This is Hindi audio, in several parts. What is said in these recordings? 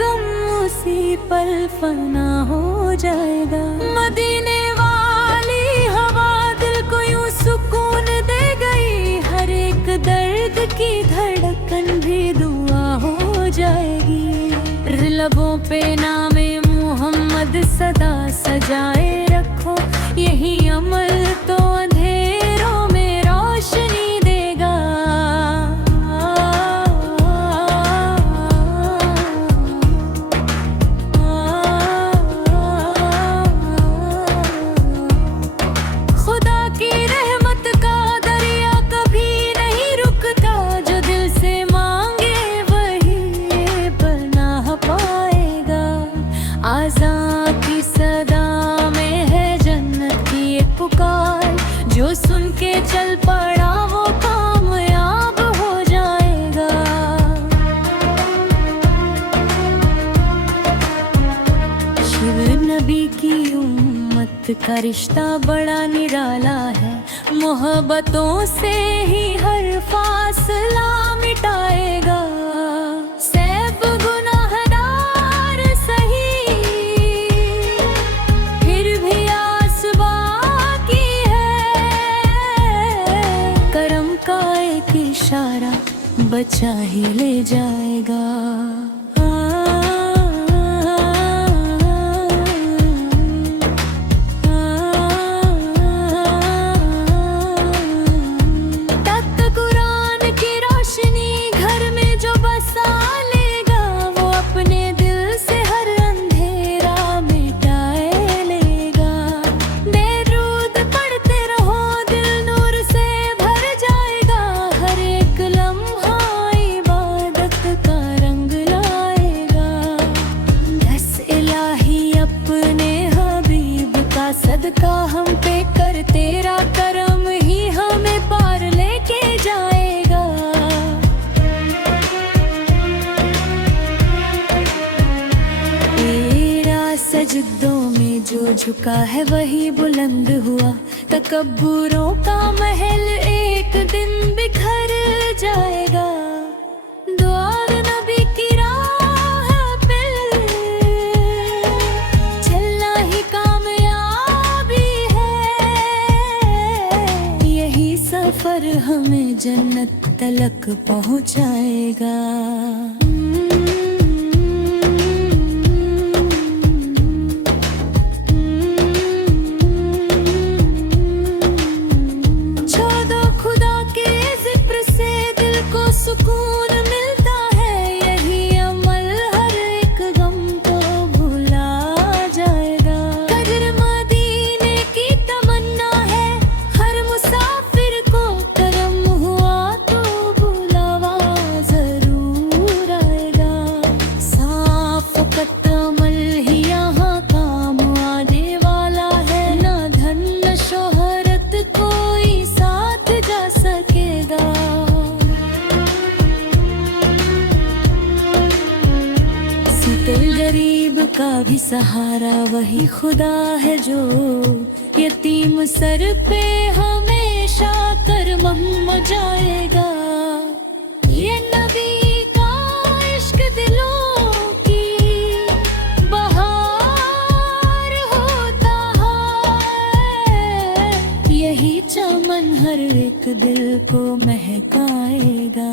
गम उसी पल फना हो जाएगा। मदीने वाली हवा दिल को यूं सुकून दे गई, हर एक दर्द की धड़कन भी दुआ हो जाएगी। लबों पे नामे मोहम्मद सदा सजाए रखो, यही अमल तो अंधेरों में रोशनी देगा। खुदा की रहमत का दरिया कभी नहीं रुकता, जो दिल से मांगे वही पनाह पाएगा। आज़ां की सदा में है जन्नत की एक पुकार, जो सुन के चल पड़ा वो कामयाब हो जाएगा। शिव नबी की उम्मत का रिश्ता बड़ा निराला है, मोहब्बतों से ही हर फासला मिटाएगा। सैब गुनाहगार सही फिर भी आस बाकी है, करम का एक इशारा बचा ही ले जाएगा। तख्त कुरान की रोशनी घर में जो बसा लेगा, वो अपने दिल से हर अंधेरा मिटाए लेगा। दरूद पढ़ते रहो दिल नूर से भर जाएगा, हर एक लम्हा इबादत का रंग लाएगा। दस इलाही अपने हबीब का सदका हम पे कर, तेरा करम ही हमें पार लेके जाएगा। तेरा सजदों में जो झुका है वही बुलंद हुआ, तकब्बुरों का महल एक दिन बिखर जाएगा। दुआ नबी की राह पे चलना ही कामयाबी है, यही सफर हमें जन्नत तलक पहुंचाएगा। छो दो खुदा के जिक्र से दिल को सुकून मिलता है, यही अमल हर एक गम को भुला जाएगा। कदर मदीने की तमन्ना है हर मुसाफिर को, करम हुआ तो बुलावा जरूर आएगा। साफ वक्त अमल ही यहाँ काम आने वाला है, ना धन न शोहरत कोई साथ जा सकेगा। सितल गरीब का भी सहारा वही खुदा है, जो यतीम सर पे हमेशा करम जाएगा। ये नबी का इश्क दिलों की बहार होता है, यही चमन हर एक दिल को महकाएगा।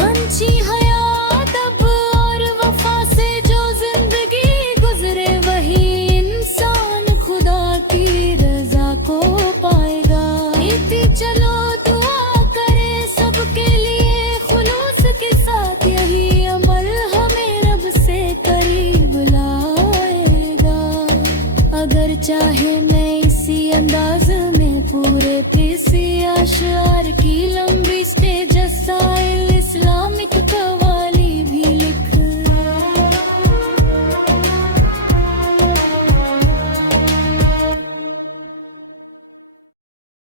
हंसी हयात अब और वफा से जो जिंदगी गुजरे, वही इंसान खुदा की रजा को पाएगा। इति चलो दुआ करें सबके लिए खुलूस के साथ, यही अमल हमें रब से करीब लाएगा। अगर चाहे मैं इसी अंदाज में पूरे पीसी अशआर की लंबी स्टेज साइल